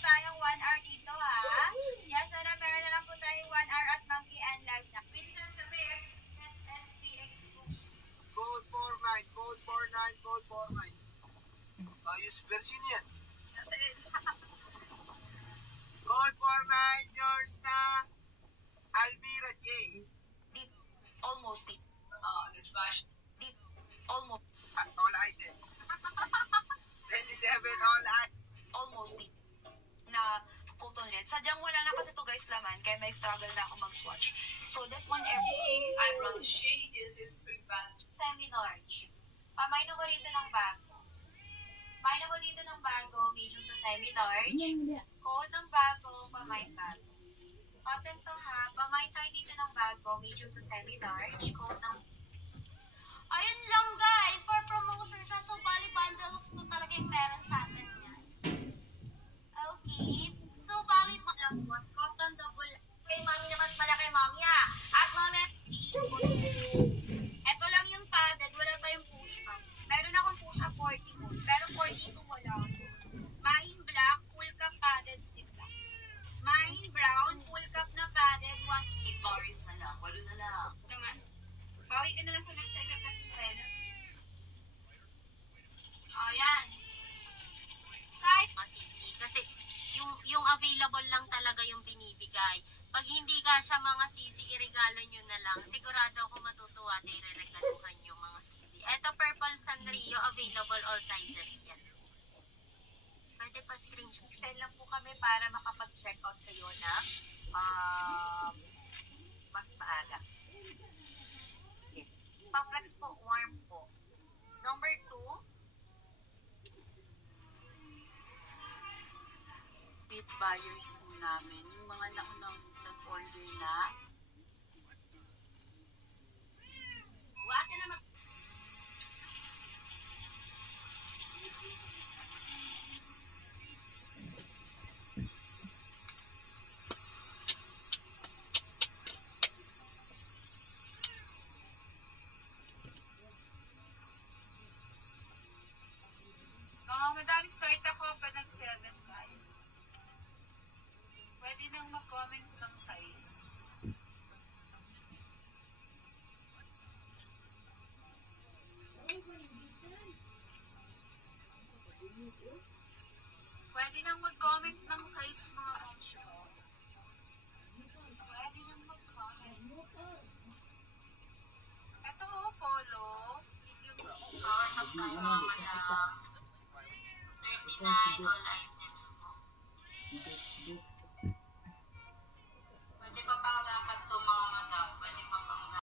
tayong 1 hour dito, ha? Yes, so na meron na lang po tayong 1 hour at mag-i-end live na. Minsan kami, SPX po. Code 49, code 49, code 49. Ayos, version yan. Code 49, yours na. Almira J. Deep. Almost deep. Dispatch. Deep. Almost. All items. 27 all items. Almost deep. Na cotton red. Sadyang wala na kasi to guys laman, kaya may struggle na ako mag-swatch. So this one Eyebrow shade is prevent. semi-large. Pamay na ko rito ng bago. Pamay na ko dito ng bago, medium to semi-large. Coat ng bago, pamay bago. Cotton to ha, pamay tayo dito ng bago, medium to semi-large. Coat ng... Ayun lang guys, for promotion siya, so bali bundle of two talaga yung meron sa atin yan. Okay, so bali malambot, cotton double. Kay mami na mas malaki mami ha. At mami, ito lang yung padded, wala tayong push up. Meron akong push up 40 mo, pero 40 mo wala. Mine black, full cup padded ziplock. Mine brown, full cup na padded, 1. Itoris na lang, walo na lang. Naman. Bawi ka na lang sa next time ng seller. O, yan. Side. Masisi. Kasi yung available lang talaga yung binibigay. Pag hindi ka siya mga sisi, iregalo nyo na lang. Sigurado ako matutuwa at ireregaluhan yung mga sisi. Eto Purple Sanrio, available all sizes yan. Pwede pa screenshot. Extend lang po kami para makapag-check out kayo na mas maaga. Sige. Pa-flex po, warm po. Number 2. Pit buyers po namin, yung mga naunang nag-order na. Huwag ka na mag... Madami start ako pa nag-7 guys. Pwede nang mag-comment ng size. Pwede nang mag-comment ng size mga ansyo. Pwede nang mag-comment. Ito polo. Yung Tayo mga 39 all items po.